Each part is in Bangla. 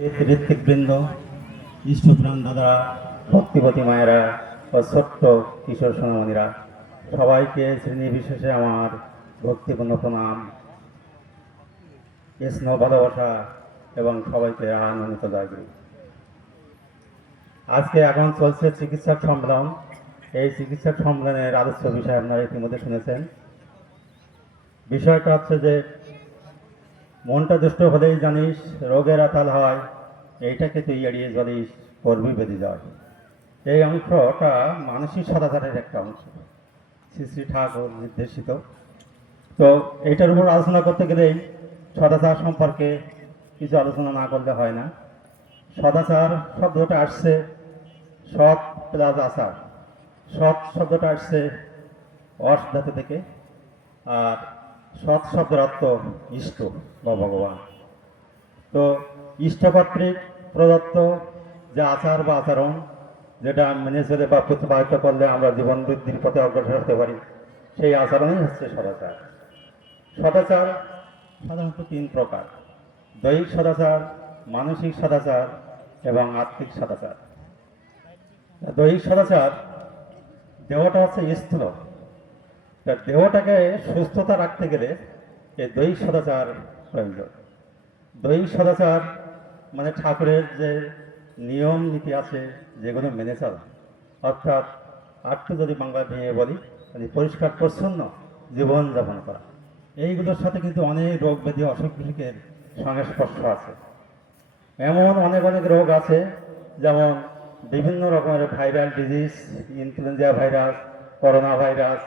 ঋত্বিকবৃন্দ, ইষ্টপ্রাণ দাদা, ভক্তিপতি মায়েরা ও ছোট্ট কিশোর সোনামণিরা, সবাইকে শ্রেণী বিশেষে আমার ভক্তিপূর্ণ প্রণাম, স্নেহ ভালোবাসা এবং সবাইকে আনন্দিত জয়গুরু। আজকে এখন চলছে চিকিৎসক সম্মেলন। এই চিকিৎসক সম্মেলনের আলোচ্য বিষয় আপনারা ইতিমধ্যে শুনেছেন। বিষয়টা হচ্ছে যে মনটা দুষ্ট হলেই জানিস রোগের আতাল হয়, এইটাকে তুই এড়িয়ে চলিস কর্মী বেঁধে যায়। এই অংশটা মানসিক সদাচারের একটা অংশ, শ্রী শ্রী ঠাকুর নির্দেশিত। তো এইটার উপর আলোচনা করতে গেলেই সদাচার সম্পর্কে কিছু আলোচনা না করলে হয় না। সদাচার শব্দটা আসছে সৎ প্লাস আচার। সৎ শব্দটা আসছে অস ধাতু থেকে, আর সৎ শব্দের অর্থ ইষ্ট বা ভগবান। তো ইষ্টকর্তৃক প্রদত্ত যে আচার বা আচরণ, যেটা মেনে চলে বা প্রতিপাদিত করলে আমরা জীবন বৃদ্ধির পথে অগ্রসর হতে পারি, সেই আচরণই হচ্ছে সদাচার। সদাচার সাধারণত তিন প্রকার: দৈহিক সদাচার, মানসিক সদাচার এবং আত্মিক সদাচার। দৈহিক সদাচার, দেহটা হচ্ছে স্থূল, দেহটাকে সুস্থতা রাখতে গেলে এই দৈহিক সদাচার প্রয়োজন। দৈহিক সদাচার মানে ঠাকুরের যে নিয়ম নীতি আছে যেগুলো মেনে চলা, অর্থাৎ আটটু যদি বাংলা ভেঙে বলি, মানে পরিষ্কার পরিচ্ছন্ন জীবনযাপন করা। এইগুলোর সাথে কিন্তু অনেক রোগ ব্যাধি অসুখ বিসুখের সংস্পর্শ আছে। এমন অনেক অনেক রোগ আছে, যেমন বিভিন্ন রকমের viral disease, influenza virus, corona virus,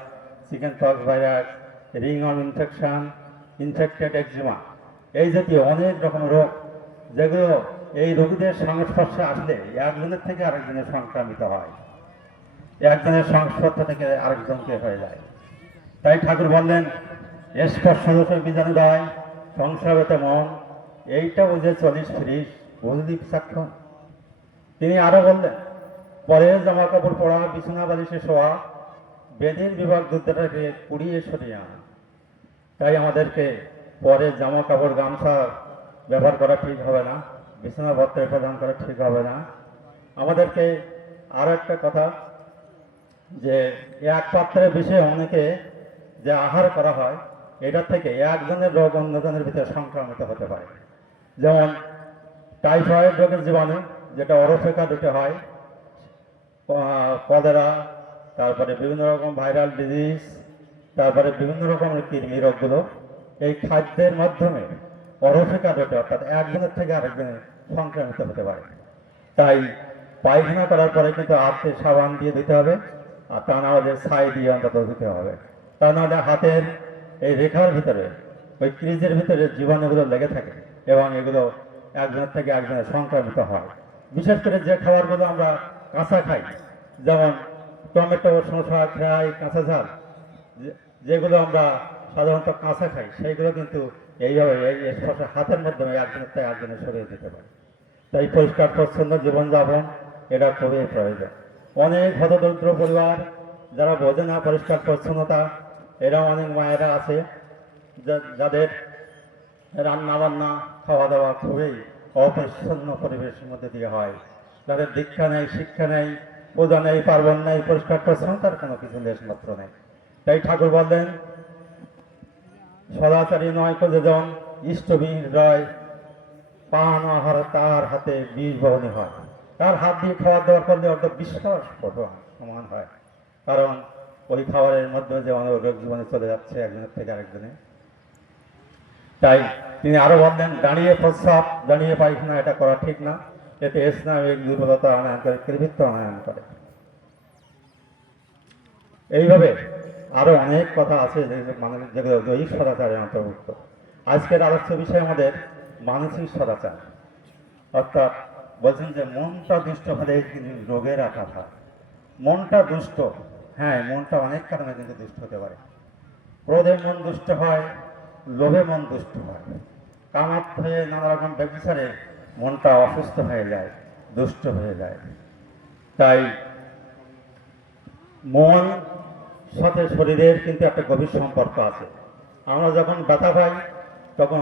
chicken pox virus, ring of infection, infected eczema, এই জাতীয় অনেক রকম রোগ, যেগুলো এই রোগীদের সংস্পর্শে আসলে একজনের থেকে আরেকজনের সংক্রামিত হয়, একজনের সংস্পর্শ থেকে আরেকজনকে হয়ে যায়। তাই ঠাকুর বললেন, স্পর্শ দোষে বীজাণু দেয়, সংসারতে মন, এইটা বুঝে চলিস ফিরিস, বুঝলি সাক্ষণ। তিনি আরো বললেন, পরের জামা কাপড় পরা, বিছানা বালিশে শোয়া, বেদির বিভাগ দুধটাকে কুড়িয়ে সরিয়ে আনা। তাই আমাদেরকে পরের জামা কাপড় গামছা ব্যবহার করা ঠিক হবে না, বিছানা পত্রে প্রদান করা ঠিক হবে না। আমাদেরকে আরো একটা কথা, যে এক পাত্রের বিষয়ে অনেকে যে আহার করা হয়, এটা থেকে একজনের রোগ অন্যজনের ভিতরে সংক্রামিত হতে পারে। যেমন টাইফয়েড রোগের জীবাণু, যেটা অরফেকা দুটো হয়, কলেরা, তারপরে বিভিন্ন রকম ভাইরাল ডিজিজ, তারপরে বিভিন্ন রকমের কৃমি রোগগুলো এই খাদ্যের মাধ্যমে অরফেকা রোগে, অর্থাৎ একজনের থেকে আরেকজনের সংক্রামিত হতে পারে। তাই পায়খানা করার পরে কিন্তু হাতে সাবান দিয়ে দিতে হবে, আর তা না হলে ছাই দিয়ে অন্তত দিতে হবে। তা নাহলে হাতের এই রেখার ভিতরে, ওই ক্রিজের ভিতরে জীবাণুগুলো লেগে থাকে এবং এগুলো একজনের থেকে একজনের সংক্রামিত হয়। বিশেষ করে যে খাবারগুলো আমরা কাঁচা খাই, যেমন টমেটো, শসা, খাই, কাঁচা ঝাল, যেগুলো আমরা সাধারণত কাঁচা খাই, সেইগুলো কিন্তু এইভাবে এই স্পর্শ হাতের মাধ্যমে একজনের থেকে একজনের সরিয়ে দিতে পারে। তাই পরিষ্কার পরিচ্ছন্ন জীবনযাপন এটা খুবই প্রয়োজন। অনেক হতদরিদ্র পরিবার যারা বোঝে না পরিষ্কার পরিচ্ছন্নতা, এরা অনেক মায়েরা আছে যাদের রান্না বান্না, খাওয়া দাওয়া খুবই অপরিচ্ছন্ন পরিবেশের মধ্যে দিয়ে হয়, যাদের দীক্ষা নেই, শিক্ষা নেই, পূজা নেই, পার্বণ নেই, পরিষ্কার পরিচ্ছন্নতার কোনো কিছু লেশমাত্র নেই। তাই ঠাকুর বললেন, সদাচারী নয় প্রযোজন, ইষ্টবীর রয়, পান আহার তার হাতে বীজ বহনী হয়। তার হাত দিয়ে খাওয়া দাওয়া করলে অর্ধ বিশ্বাস সমান হয়, কারণ ওই খাবারের মধ্যে যে অনেক রোগ জীবনে চলে যাচ্ছে একজনের থেকে আরেকজনে। তাই তিনি আরো বললেন, দাঁড়িয়ে প্রস্রাব, দাঁড়িয়ে পায়খানা এটা করা ঠিক না, এতে স্নায়বিক দুর্বলতা আনয়ন করে, কৃতিত্ব আনয়ন করে। এইভাবে আরো অনেক কথা আছে যেগুলো দৈহিক সদাচারের অন্তর্ভুক্ত। আজকের আলোচ্য বিষয় আমাদের মানসিক সদাচার, অর্থাৎ বলছেন যে মনটা দুষ্ট হলে রোগের আঘাত হয়। মনটা দুষ্ট, হ্যাঁ, মনটা অনেক কারণে কিন্তু দুষ্ট হতে পারে। ক্রোধে মন দুষ্ট হয়, লোভে মন দুষ্ট হয়, কামাত হয়ে নানা রকম ব্যবচারে মনটা অসুস্থ হয়ে যায়, দুষ্ট হয়ে যায়। তাই মন সাথে শরীরের কিন্তু একটা গভীর সম্পর্ক আছে। আমরা যখন ব্যথা পাই তখন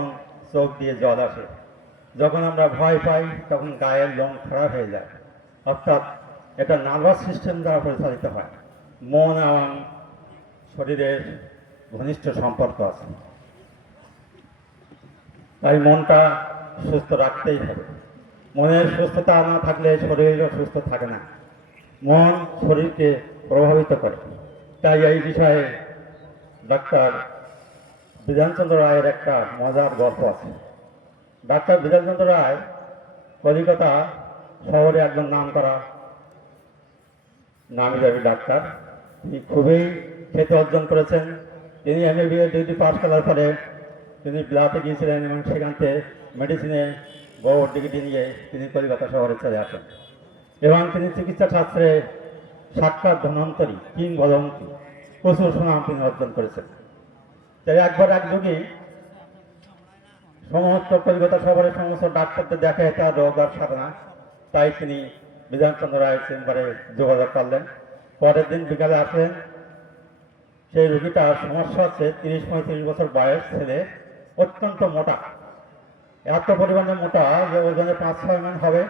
চোখ দিয়ে জল আসে, যখন আমরা ভয় পাই তখন গায়ের লোম খারাপ হয়ে যায়, অর্থাৎ এটা নার্ভাস সিস্টেম দ্বারা পরিচালিত হয়। মন এবং শরীরের ঘনিষ্ঠ সম্পর্ক আছে, তাই মনটা সুস্থ রাখতেই হবে। মনের সুস্থতা না থাকলে শরীরও সুস্থ থাকে না। মন শরীরকে প্রভাবিত করে। তাই এই বিষয়ে ডাক্তার বিধানচন্দ্র রায়ের একটা মজার গল্প আছে। ডাক্তার বিধানচন্দ্র রায় কলিকাতা শহরে একজন নামকরা নামী ডাক্তার। তিনি খুবই খ্যাতি অর্জন করেছেন। তিনি MBBS ডিগ্রি পাস করার পরে তিনি বিলাতে গিয়েছিলেন এবং সেখান থেকে মেডিসিনে গৌরব ডিগ্রি নিয়ে তিনি কলিকাতা শহরে চলে আসেন এবং তিনি চিকিৎসা শাস্ত্রে সাক্ষাৎ ধন্বন্তরী কিংবদন্তি প্রচুর সুনাম তিনি অর্জন করেছেন। তাই একবার এক যুগে সমস্ত কলিকাতা শহরের সমস্ত ডাক্তারদের দেখে তার রোগ আর সারে না, তাই তিনি বিধানচন্দ্র রায়ের চেম্বারে যোগাযোগ করলেন। পরের দিন বিকালে আসেন। সেই রোগীটার সমস্যা হচ্ছে 30-35 বছর বয়স ছেলে, অত্যন্ত মোটা, এত পরিমাণে মোটা যে ওজনে 5-6 মণ হবে,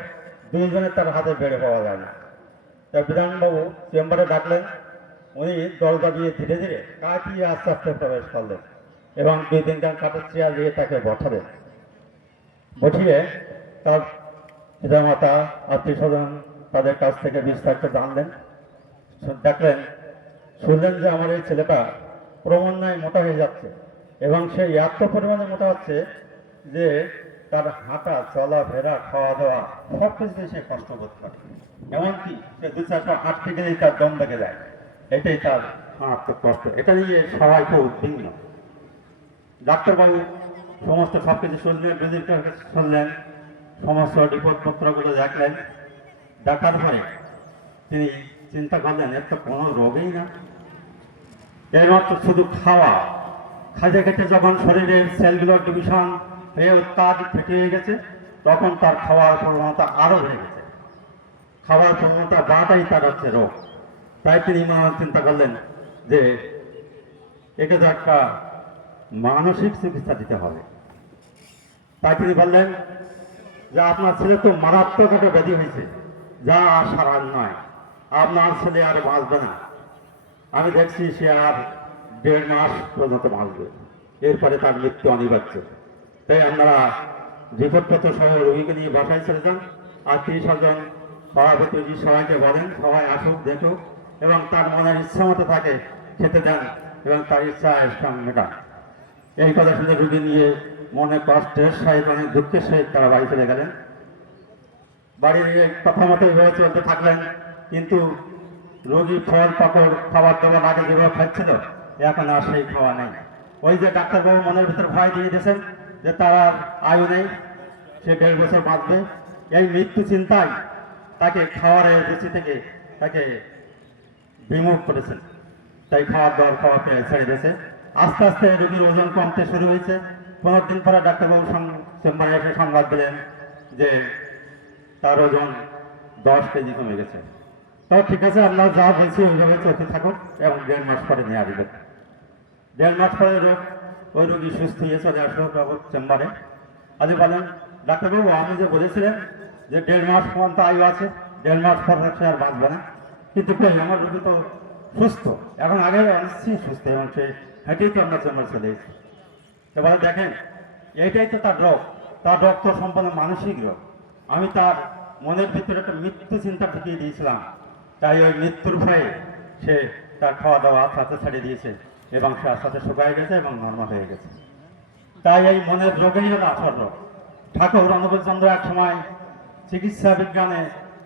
2 জনের তার হাতে বেড়ে পাওয়া যায় না। তা বিধানবাবু চেম্বারে ডাকলেন। উনি দরজা দিয়ে ধীরে ধীরে কাটিয়ে আস্তে আস্তে প্রবেশ করলেন এবং 2-3 জন কাঠের চেয়ার দিয়ে তাকে বসালেন। বসিয়ে তার পিতামাতা আত্মীয় স্বজন তাদের কাছ থেকে বিস্তারিত জানলেন। দেখলেন, শুনলেন যে আমার এই ছেলেটা ক্রমান্বয়ে মোটা হয়ে যাচ্ছে এবং সে এত পরিমাণে মোটা হচ্ছে যে তার হাঁটা চলাফেরা খাওয়া দাওয়া সব কিছুতে সে কষ্ট বোধ করে। এমনকি সে 2-4 পা হাঁটতে গেলেই তার দম লেগে যায়। এটাই তার মারাত্মক কষ্ট। এটা নিয়ে সবাই খুব উদ্বিগ্ন। ডাক্তারবাবু সমস্ত সব কিছু শুনলেন, রোগীর কাছে শুনলেন, সমস্ত রিপোর্টপত্রগুলো দেখলেন। দেখার পরে তিনি চিন্তা করলেন, এর তো কোনো রোগই না, এর মাত্র শুধু খাওয়া। খাইতে খেতে যখন শরীরের সেলগুলোর ডিভিশন হয়ে উৎপাদ ফেটে গেছে, তখন তার খাওয়ার প্রবণতা আরও বেড়ে গেছে। খাওয়ার প্রবণতা বাড়াটাই তার হচ্ছে রোগ। তাই তিনি চিন্তা করলেন যে একে তো একটা মানসিক চিকিৎসা দিতে হবে। তাই তিনি বললেন যে আপনার ছেলে তো মারাত্মক একটা ব্যাধি হয়েছে, যা আর সারার নয়, আপনার ছেলে আর বাঁচবে না। আমি দেখছি সে আর 1.5 মাস পর্যন্ত বাঁচবে, এরপরে তার মৃত্যু অনিবার্য। তাই আপনারা রিপোর্টপত্র সহ রোগীকে নিয়ে বাসায় চলে যান। আত্মীয় স্বজন সভাপতি সবাইকে বলেন, সবাই আসুক, দেখুক এবং তার মনের ইচ্ছা মতো তাকে খেতে দেন এবং তার ইচ্ছা ইসলাম মেটান। এই কথা শুনে রোগী নিয়ে মনে কষ্টের সহিত, অনেক দুঃখের সহিত তারা বাড়ি চলে গেলেন। বাড়ি নিয়ে কথা মতো এভাবে চলতে থাকলেন। কিন্তু রোগী ফল পাকড় খাবার দাবার আগে যেভাবে খাচ্ছিল, এখন আর সেই খাওয়া নেই। ওই যে ডাক্তারবাবু মনের ভিতরে ভয় দিয়ে দিয়েছেন যে তার আর আয়ু নেই, সে 1.5 বছর বাঁচবে, এই মৃত্যু চিন্তায় তাকে খাওয়ারের রুচি থেকে তাকে বিমুখ করেছেন। তাই খাওয়ার দাওয়ার খাওয়া পেয়ে ছেড়ে দিয়েছে। আস্তে আস্তে রোগীর ওজন কমতে শুরু হয়েছে। 15 দিন পরে ডাক্তারবাবু চেম্বারে এসে সংবাদ দিলেন যে তার ওজন 10 কেজি কমে গেছে। তাও ঠিক আছে, আপনার যা বলছি ওইভাবে চলতে থাকুন এবং 1.5 মাস পরে নিয়ে আসবেন। 1.5 মাস পরে ওই রোগী সুস্থ হয়ে চলে আসলো বাবু চেম্বারে। আজ বলেন, ডাক্তারবাবু আপনি যে বলেছিলেন যে 1.5 মাস পর্যন্ত আয়ু আছে, 1.5 মাস পর সে আর বাঁচবে না, কিন্তু কই আমার রোগী তো সুস্থ, এখন আগে অনিশ্চয়ই সুস্থ এবং সে হেঁটেই তো আমরা চেম্বার চলে এসেছি। তো বলে, দেখেন এইটাই তো তার রোগ তো সম্পূর্ণ মানসিক রোগ। আমি তার মনের ভিতরে একটা মৃত্যু চিন্তা ঢুকিয়ে দিয়েছিলাম, তাই ওই মৃত্যুর ভয়ে সে তার খাওয়া দাওয়া আস্তে আস্তে ছেড়ে দিয়েছে এবং সে আস্তে আস্তে শুকায় গেছে এবং নর্মাল হয়ে গেছে। তাই এই মনের রোগেই হলো আসল রোগ। ঠাকুর অনুকূলচন্দ্র এক সময় চিকিৎসা বিজ্ঞানে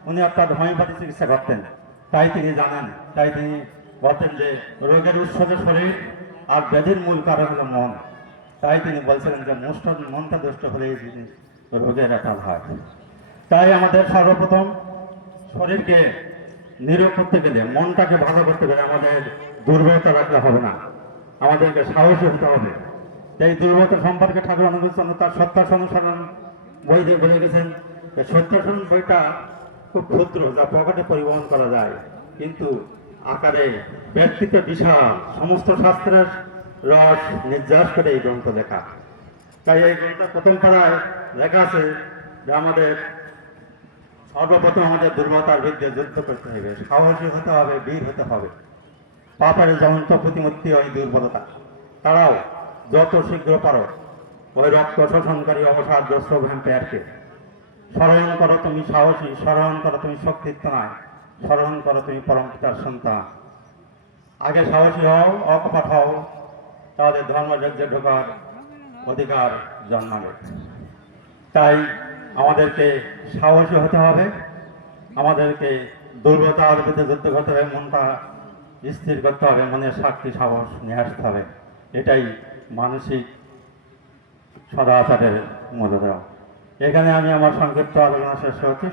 উনি অর্থাৎ হোমিওপ্যাথি চিকিৎসা করতেন। তাই তিনি জানেন, তাই তিনি বলতেন যে রোগের উৎস যে শরীর আর ব্যাধির মূল কারণ হলো মন। তাই তিনি বলছিলেন যে মনটা দুষ্ট হলেই রোগের আকাল হয়। তাই আমাদের সর্বপ্রথম শরীরকে নিরোগ করতে গেলে, মনটাকে ভালো করতে গেলে আমাদের দুর্বলতা রাখলে হবে না, আমাদেরকে সাহসী হতে হবে। এই দুর্বলতা সম্পর্কে ঠাকুর অনুকূলচন্দ্র তার সত্যানুসরণ বই দিয়ে বলে গেছেন। সত্যানুসরণ বইটা খুব ক্ষুদ্র, যা পকেটে পরিবহন করা যায়, কিন্তু আকারে ব্যক্তিত্ব বিশাল। সমস্ত শাস্ত্রের রস নির্যাস করে এই গ্রন্থ লেখা। তাই এই গ্রন্থের প্রথম পাড়ায় লেখা আছে যে আমাদের সর্বপ্রথম আমাদের দুর্বলতার বিরুদ্ধে যুদ্ধ করতে হবে, সাহসী হতে হবে, বীর হতে হবে। পাপের যেমন তো প্রতিমূর্তি ওই দুর্বলতা, তারাও যত শীঘ্র পারো ওই রক্ত শোষণকারী অবসাদগ্রস্ত ভ্যাম্পায়ারকে স্মরণ করো তুমি সাহসী, স্মরণ করো তুমি শক্তিত্ব নয়, স্মরণ করো তুমি পরম পিতার সন্তান। আগে সাহসী হও, অকপট হও, তাদের ধর্মযজ্ঞে ঢোকার অধিকার জন্মাবে। তাই আমাদেরকে সাহসী হতে হবে, আমাদেরকে দুর্বলতার বিরুদ্ধে যুদ্ধ করতে হবে, মনটা স্থির করতে হবে, মনের শক্তি সাহস নিয়ে আসতে হবে। এটাই মানসিক সদাচারের মূলধর্ম। এখানে আমি আমার সংক্ষিপ্ত আলোচনা শেষ করছি।